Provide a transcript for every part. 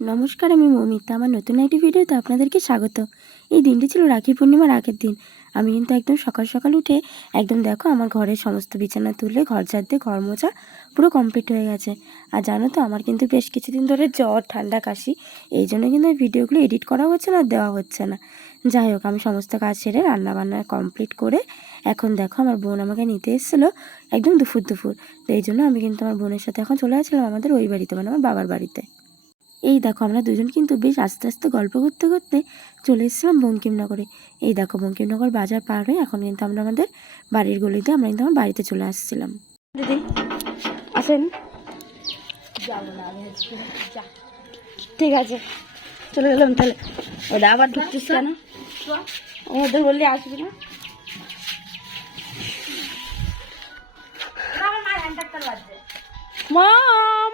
নমস্কার, আমি মৌমিতা। আমার নতুন একটি ভিডিওতে আপনাদেরকে স্বাগত। এই দিনটি ছিল রাখি পূর্ণিমার আগের দিন। আমি কিন্তু একদম সকাল সকাল উঠে একদম দেখো আমার ঘরের সমস্ত বিছানা তুলে ঘর ঝাড় দিয়ে ঘর মোছা পুরো কমপ্লিট হয়ে গেছে। আর জানো তো আমার কিন্তু বেশ কিছুদিন ধরে জ্বর, ঠান্ডা, কাশি, এই জন্য কিন্তু এই ভিডিওগুলো এডিট করা হচ্ছে না, দেওয়া হচ্ছে না। যাই হোক, আমি সমস্ত কাজ সেরে রান্নাবান্না কমপ্লিট করে এখন দেখো আমার বোন আমাকে নিতে এসেছিলো একদম দুপুর। তো এই জন্য আমি কিন্তু আমার বোনের সাথে এখন চলে আসছিলাম আমাদের ওই বাড়িতে, মানে আমার বাবার বাড়িতে। এই দেখো আমরা দুজন কিন্তু বেশ আস্তে আস্তে গল্প করতে করতে চলে এসেছিলাম বঙ্কিমনগরে। এই দেখো বঙ্কিমনগর বাজার পার হয়ে এখন কিন্তু আমরা আমাদের বাড়ির গলিতে আমরা কিন্তু আমার বাড়িতে চলে আসছিলাম। দিদি আসেন। ঠিক আছে, চলে গেলাম তাহলে। ওটা আবার ঢুকছিস কেন? ওদের বললে আসবি না। মম,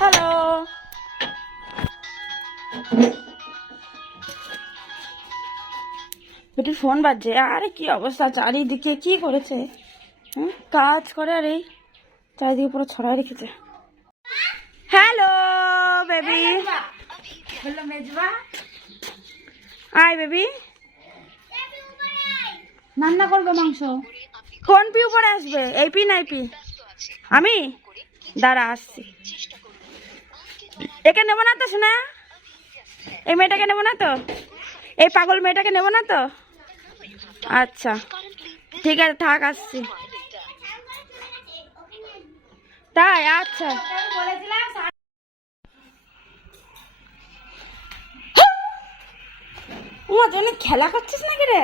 হ্যালো। বেটির ফোন বাজছে। আরে কি অবস্থা চারিদিকে, কি করেছে? কাজ করে আর এই চারিদিকে পুরো ছড়াই রেখেছে। হ্যালো বেবি, আয় বেবি। রান্না করবে মাংস। কোন পি উপরে আসবে? এই পি নাই পি? আমি দাঁড়া আসছি। একে নেবো না তো শোনা? এই মেয়েটাকে নেবো না তো? এই পাগল মেয়েটাকে নেবো না তো? আচ্ছা ঠিক আছে, থাক, আসছি। তাই? আচ্ছা। ওমা, তুই অনেক খেলা করছিস নাকি রে?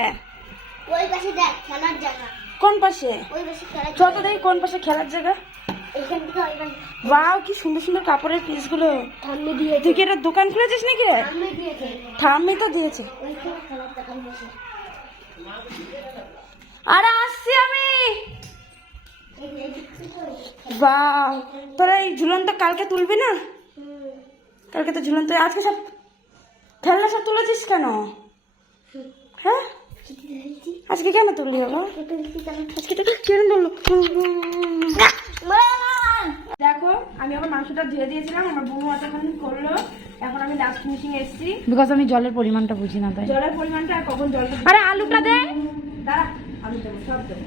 ওই পাশে দেখ খেলার জায়গা। কোন পাশে? ওই পাশে খেলার চল তো দেখি কোন পাশে খেলার জায়গা। এইখান থেকে ওই পাশে বাহ, কি সুন্দর সুন্দর কাপড়ের পিসগুলো। ঠাম্মি দিয়ে তুই কি এটা দোকান খুলেছিস নাকি রে? ঠাম্মি দিয়েছে। ঠাম্মি তো দিয়েছে। ওইখানে খেলার দোকান বসে। আরে আসছি আমি। বাহ, তোরা এই ঝুলনটা কালকে তুলবি না? কালকে তো ঝুলন, তুই আজকে সব খেলনা সব তুলেছিস কেন? হ্যাঁ, আজকে কেন তুললি বাবা? আজকে তো কেন তুললো? দেখো, আমি আবার মাংসটা ধুয়ে দিয়েছিলাম, আমার বউ এতক্ষণ করলো। এখন আমি লাস্ট ফিনিশিং এসেছি, বিকজ আমি জলের পরিমাণটা বুঝি না তাই। জলের পরিমাণটা আর কখন জলটা। আরে আলুটা দে। দাঁড়া, আমি দেবো, সব দেবো।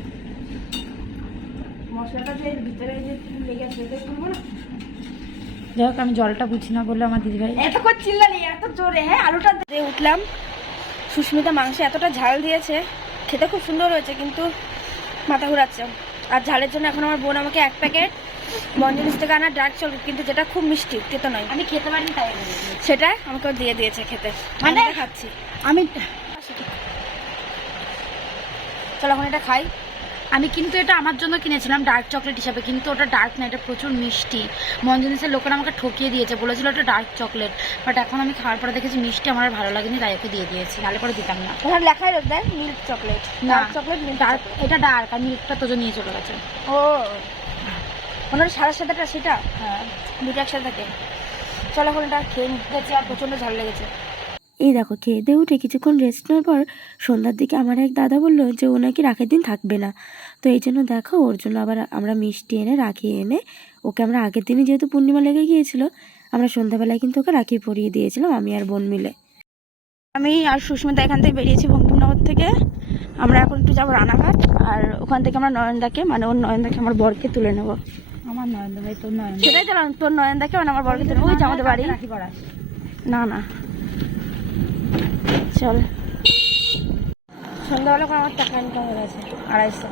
মশলাটা যে ভিতরে যে লেগে আছে সেটা করবো না। যাই হোক, আমি জলটা বুঝি না বললে আমার দিদিভাই এত করে চিল্লালি, এত জোরে। হ্যাঁ, আলুটা দিয়ে উঠলাম। সুস্মিতা মাংসে এতটা ঝাল দিয়েছে, খেতে খুব সুন্দর হয়েছে, কিন্তু মাথা ঘুরাচ্ছে। আর ঝালের জন্য এখন আমার বোন আমাকে 1 প্যাকেট মঞ্জুরিস থেকে আনা ডার্ক চকলেট, কিন্তু যেটা খুব মিষ্টি, তেতো নয়, আমি খেতে পারি তাই সেটা আমাকে দিয়ে দিয়েছে খেতে। মানে আমি খাচ্ছি। আমি চলো এখন এটা খাই। আমি কিন্তু এটা আমার জন্য কিনেছিলাম ডার্ক চকলেট হিসাবে, কিন্তু ওটা ডার্ক না, এটা প্রচুর মিষ্টি। মঞ্জুরিসের লোকেরা আমাকে ঠকিয়ে দিয়েছে, বলেছিল ওটা ডার্ক চকলেট, বাট এখন আমি খাওয়ার পরে দেখেছি মিষ্টি, আমার আর ভালো লাগেনি, তাই ওকে দিয়ে দিয়েছি, নাহলে পরে দিতাম না। ওখানে লেখাই রয়েছে দেখ, মিল্ক চকলেট। না, dark chocolate, milk dark, chocolate. এটা ডার্ক, আর মিল্কটা তোজো নিয়ে চলে গেছে। ও, মনে হয় সাদা সাদাটা সেটা। হ্যাঁ, দুটো একসাথে থাকে। চলো এখন এটা খেয়ে নিতে, আর প্রচণ্ড ঝাল লেগেছে। এই দেখো, খেয়ে দিয়ে উঠে কিছুক্ষণ রেস্ট নেওয়ার পর সন্ধ্যার দিকে আমার এক দাদা বললো যে ও নাকি রাখের দিন থাকবে না। তো এই জন্য দেখো, ওর জন্য আবার আমরা মিষ্টি এনে রাখি এনে ওকে আমরা আগের দিনই, যেহেতু পূর্ণিমা লেগে গিয়েছিল, আমরা সন্ধ্যাবেলায় কিন্তু ওকে রাখি পরিয়ে দিয়েছিলাম, আমি আর বোন মিলে। আমি আর সুস্মিতা এখান থেকে বেরিয়েছি বঙ্কিমনগর থেকে। আমরা এখন একটু যাবো রানাঘাট, আর ওখান থেকে আমরা নয়নদাকে, মানে ওর নয়নদাকে, আমার বরকে তুলে নেবো। আমার নয়নদা ভাই, তোর নয়নদা। সেটাই তো, তোর নয়নদাকে মানে আমার বরকে তুলে, ওই যে আমাদের বাড়ি। রাখি পড়াস? না না, চল। সন্ধ্যাবেলা করে আমার টাকা ইনকাম হয়ে গেছে 250,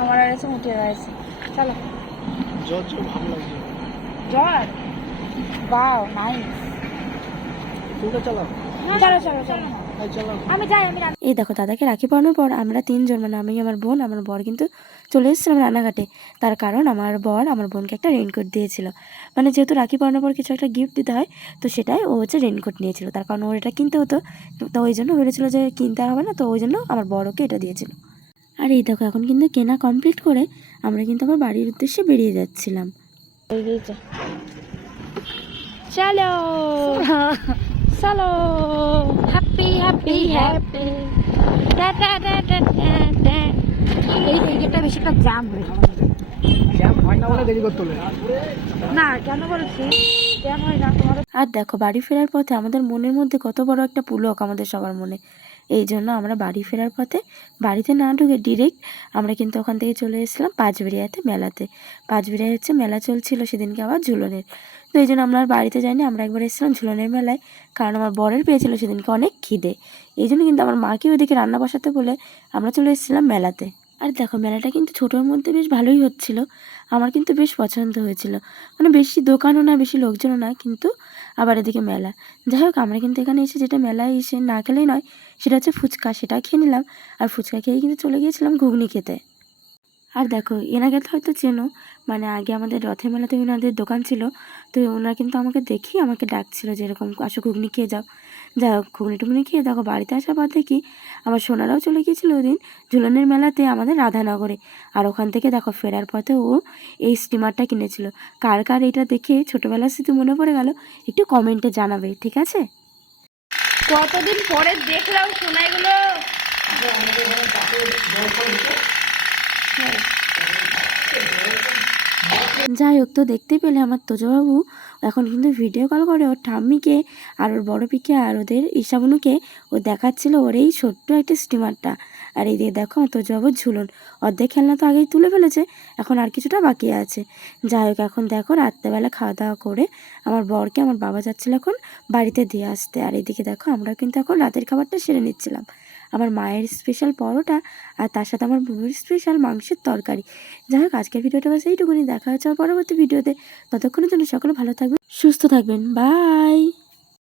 আমার 250 মুঠি হয়ে গেছে। চলো। জ্বর, বাও নাইস। চলো চলো চলো, আমি যাই। এই দেখো, দাদাকে রাখি পরানোর পর আমরা 3 জন, মানে আমি, আমার বোন, আমার বর কিন্তু চলে এসেছিলাম রানাঘাটে। তার কারণ আমার বর আমার বোনকে একটা রেইনকোট দিয়েছিল, মানে যেহেতু রাখি পরানোর পর কিছু একটা গিফট দিতে হয়, তো সেটাই ও হচ্ছে রেইনকোট নিয়েছিল। তার কারণ ওর এটা কিনতে হতো, তো ওই জন্য ভেবেছিল যে কিনতে হবে না, তো ওই জন্য আমার বর ওকে এটা দিয়েছিল। আর এই দেখো, এখন কিন্তু কেনা কমপ্লিট করে আমরা কিন্তু আমার বাড়ির উদ্দেশ্যে বেরিয়ে যাচ্ছিলাম। চলো চলো, হ্যাপি হ্যাপি হ্যাপি। এই গেটটা বেশি একটা জ্যাম হয়ে না, কেন বলছি, স্ক্যাম হয় না তোমাদের। আর দেখো বাড়ি ফেরার পথে আমাদের মনের মধ্যে কত বড় একটা পুলক আমাদের সবার মনে। এই জন্য আমরা বাড়ি ফেরার পথে বাড়িতে না ঢুকে ডিরেক্ট আমরা কিন্তু ওখান থেকে চলে এসেছিলাম পাঁচবেড়িয়াতে মেলাতে। পাঁচবেড়িয়ায় হচ্ছে মেলা চলছিল সেদিনকে আবার ঝুলনের। তো এই জন্য আমরা আর বাড়িতে যাইনি, আমরা একবার এসেছিলাম ঝুলনের মেলায়, কারণ আমার বরের পেয়েছিল সেদিনকে অনেক খিদে। এই জন্য কিন্তু আমার মাকে ওইদিকে রান্না বসাতে বলে আমরা চলে এসেছিলাম মেলাতে। আর দেখো মেলাটা কিন্তু ছোটোর মধ্যে বেশ ভালোই হচ্ছিল, আমার কিন্তু বেশ পছন্দ হয়েছিল। মানে বেশি দোকানও না বেশি লোকজনও না, কিন্তু আবার এদিকে মেলা। যাই হোক আমরা কিন্তু এখানে এসে যেটা মেলায় এসে না খেলেই নয় সেটা হচ্ছে ফুচকা, সেটা খেয়ে নিলাম। আর ফুচকা খেয়েই কিন্তু চলে গিয়েছিলাম ঘুগনি খেতে। আর দেখো এনাকে তো হয়তো চেনো, মানে আগে আমাদের রথের মেলাতে ওনাদের দোকান ছিল, তো ওনারা কিন্তু আমাকে দেখেই আমাকে ডাকছিল যে এরকম আসো ঘুগনি খেয়ে যাও। যাই হোক ঘুগনি টুগনি খেয়ে দেখো বাড়িতে আসার পর দেখি আমার সোনারাও চলে গিয়েছিলো ওই দিন ঝুলনের মেলাতে আমাদের রাধানগরে। আর ওখান থেকে দেখো ফেরার পথে ও এই স্টিমারটা কিনেছিল। কার কার এটা দেখে ছোটোবেলার স্মৃতি মনে পড়ে গেল একটু কমেন্টে জানাবে, ঠিক আছে? কতদিন পরে দেখলাম সোনাইগুলো। যাই হোক তো দেখতেই পেলে আমার তোজবাবু এখন কিন্তু ভিডিও কল করে ওর ঠাম্মিকে আর ওর বড় পিকে আর ওদের ঈশাবনুকে ও দেখাচ্ছিল ওর এই ছোট্ট একটা স্টিমারটা। আর এই দিয়ে দেখো আমার তোজবাবুর ঝুলন, অর্ধেক খেলনা তো আগেই তুলে ফেলেছে, এখন আর কিছুটা বাকি আছে। যাই হোক এখন দেখো রাত্রেবেলা খাওয়া দাওয়া করে আমার বরকে আমার বাবা যাচ্ছিল এখন বাড়িতে দিয়ে আসতে। আর এদিকে দেখো আমরা কিন্তু এখন রাতের খাবারটা সেরে নিচ্ছিলাম। আমার মায়ের স্পেশাল পরোটা আর তার সাথে আমার বোনের স্পেশাল মাংসের তরকারি। যাই হোক আজকের ভিডিওটা বাস এইটুকুনি, দেখা হচ্ছে পরবর্তী ভিডিওতে। ততক্ষণের জন্য সকলে ভালো থাকবেন, সুস্থ থাকবেন, বাই।